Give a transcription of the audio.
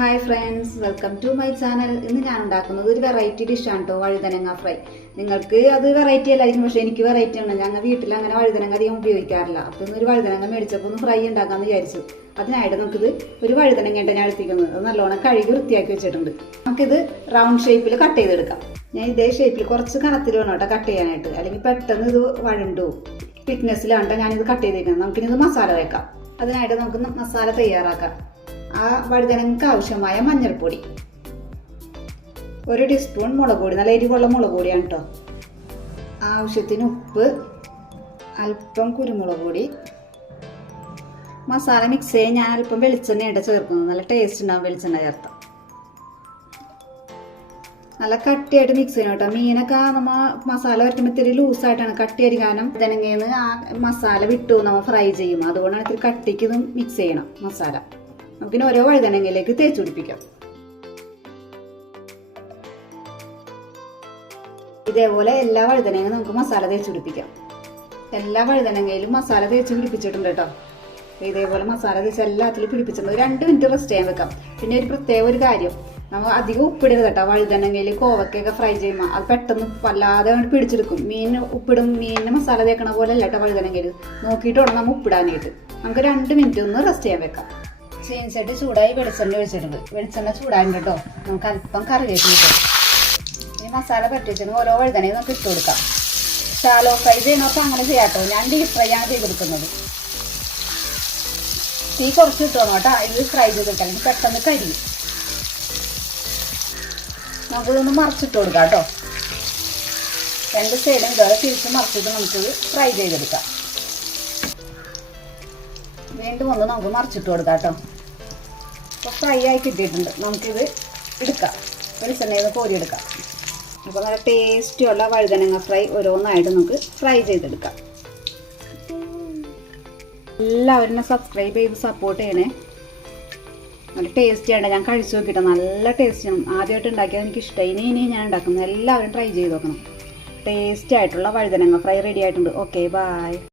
Hi friends, welcome to my channel. ഇന്ന് ഞാൻ ഉണ്ടാക്കുന്നത് ഒരു വെറൈറ്റി ഡിഷാണ് കേട്ടോ, വഴുതനങ്ങ ഫ്രൈ. നിങ്ങൾക്ക് അത് വെറൈറ്റി അല്ലായിരിക്കും, പക്ഷേ എനിക്ക് വെറൈറ്റി ആണ്. ഞങ്ങൾ വീട്ടിൽ അങ്ങനെ വഴുതനങ്ങ അധികം ഉപയോഗിക്കാറില്ല. അപ്പോൾ ഇന്നൊരു വഴുതനങ്ങ മേടിച്ചപ്പോൾ ഒന്ന് ഫ്രൈ ഉണ്ടാക്കാമെന്ന് വിചാരിച്ചു. അതിനായിട്ട് നമുക്കിത് ഒരു വഴുതനങ്ങയായിട്ട് ഞാൻ എടുത്തിരിക്കുന്നത്. അത് നല്ലോണം കഴുകി വൃത്തിയാക്കി വെച്ചിട്ടുണ്ട്. നമുക്കിത് റൗണ്ട് ഷേപ്പിൽ കട്ട് ചെയ്തെടുക്കാം. ഞാൻ ഇതേ ഷേപ്പിൽ കുറച്ച് കനത്തിൽ വേണം കേട്ടോ കട്ട് ചെയ്യാനായിട്ട്, അല്ലെങ്കിൽ പെട്ടെന്ന് ഇത് വഴണ്ടു തിക്നെസ്സിലാണ് ഞാനിത് കട്ട് ചെയ്തിരിക്കുന്നത്. നമുക്കിത് മസാല വയ്ക്കാം. അതിനായിട്ട് നമുക്ക് മസാല തയ്യാറാക്കാം. ആ വഴുതനങ്ങക്ക് ആവശ്യമായ മഞ്ഞൾപ്പൊടി, 1 ടീസ്പൂൺ മുളക് പൊടി, നല്ല എരിവുള്ള മുളക് പൊടിയാണ് കേട്ടോ. ആവശ്യത്തിന് ഉപ്പ്, അല്പം കുരുമുളക് പൊടി. മസാല മിക്സ് ചെയ്യാൻ ഞാൻ അല്പം വെളിച്ചെണ്ണയാണ് ചേർക്കുന്നത്. നല്ല ടേസ്റ്റ് ഉണ്ടാവും വെളിച്ചെണ്ണ ചേർത്താൽ. നല്ല കട്ടിയായിട്ട് മിക്സ് ചെയ്യണം കേട്ടോ. മീനൊക്കെ നമ്മൾ മസാല വരയ്ക്കുമ്പോൾ ഇത്തിരി ലൂസായിട്ടാണ് കട്ടിയായിരിക്കാനും വഴുതനങ്ങയിൽ നിന്ന് ആ മസാല വിട്ടു നമ്മൾ ഫ്രൈ ചെയ്യും. അതുകൊണ്ടാണ് ഇത്തിരി കട്ടിക്ക് ഇത് മിക്സ് ചെയ്യണം മസാല. നമുക്കിനി ഓരോ വഴുതനങ്ങയിലേക്ക് തേച്ച് പിടിപ്പിക്കാം. ഇതേപോലെ എല്ലാ വഴുതനങ്ങയും നമുക്ക് മസാല തേച്ച് പിടിപ്പിക്കാം. എല്ലാ വഴുതനങ്ങയിലും മസാല തേച്ച് പിടിപ്പിച്ചിട്ടുണ്ട് കേട്ടോ. ഇതേപോലെ മസാല തേച്ച് എല്ലാത്തിലും പിടിപ്പിച്ചിട്ടുണ്ട്. 2 മിനിറ്റ് റെസ്റ്റ് ചെയ്യാൻ വെക്കാം. പിന്നെ ഒരു പ്രത്യേക ഒരു കാര്യം, നമ്മൾ അധികം ഉപ്പിടരുത് കേട്ടോ. വഴുതനങ്ങയിൽ കോവക്കൊക്കെ ഫ്രൈ ചെയ്യുമ്പോൾ അത് പെട്ടെന്ന് വല്ലാതെ പിടിച്ചെടുക്കും. മീനിന് ഉപ്പിടും, മീനിന് മസാല തേക്കണ പോലെ അല്ല കേട്ടോ വഴുതനങ്ങയിൽ. നോക്കിയിട്ട് വേണം നമ്മൾ ഉപ്പിടാനായിട്ട്. നമുക്ക് 2 മിനിറ്റ് ഒന്ന് റെസ്റ്റ് ചെയ്യാൻ വെക്കാം. ചീനച്ചട്ടി ചൂടായി വെളിച്ചെണ്ണ ഒഴിച്ചിട്ടുണ്ട്. വെളിച്ചെണ്ണ ചൂടായിട്ടുണ്ട് കേട്ടോ. നമുക്ക് അല്പം കറിവേപ്പില ഇട്ടു. ഈ മസാല പറ്റിച്ചിട്ട് ഓരോ വഴുതനയും നമുക്ക് ഇട്ട് കൊടുക്കാം. ഷാലോ ഫ്രൈ ചെയ്യണപ്പോൾ അങ്ങനെ ചെയ്യാം കേട്ടോ. ഞാൻ ഡീപ് ഫ്രൈ ആണ് ചെയ്തെടുക്കുന്നത്. തീ കുറച്ച് ഇട്ടോണം കേട്ടോ. ഇത് ഫ്രൈ ചെയ്തെടുക്കാം, പെട്ടെന്ന് കരിയും. നമുക്കിതൊന്ന് മറിച്ചിട്ട് കൊടുക്കാം കേട്ടോ. 2 സൈഡും ഇതുപോലെ തിരിച്ച് മറിച്ചിട്ട് നമുക്കിത് ഫ്രൈ ചെയ്തെടുക്കാം. വീണ്ടും ഒന്ന് നമുക്ക് മറിച്ചിട്ട് കൊടുക്കാം കേട്ടോ. അപ്പോൾ ഫ്രൈ ആയി കിട്ടിയിട്ടുണ്ട്. നമുക്കിത് എടുക്കാം, വെളിച്ചെണ്ണയിൽ നിന്ന് കോരിയെടുക്കാം. അപ്പോൾ നല്ല ടേസ്റ്റിയുള്ള വഴുതനങ്ങ ഫ്രൈ ഓരോന്നായിട്ട് നമുക്ക് ഫ്രൈ ചെയ്തെടുക്കാം. എല്ലാവരും സബ്സ്ക്രൈബ് ചെയ്ത് സപ്പോർട്ട് ചെയ്യണേ. നല്ല ടേസ്റ്റിയാണ്. ഞാൻ കഴിച്ചു നോക്കിയിട്ട് നല്ല ടേസ്റ്റിയാണ്. ആദ്യമായിട്ട് ഉണ്ടാക്കിയത് എനിക്ക് ഇഷ്ടമായി. ഇനി ഞാൻ ഉണ്ടാക്കുന്നത് എല്ലാവരും ട്രൈ ചെയ്ത് നോക്കണം. ടേസ്റ്റി ആയിട്ടുള്ള വഴുതനങ്ങ ഫ്രൈ റെഡി ആയിട്ടുണ്ട്. Okay, by.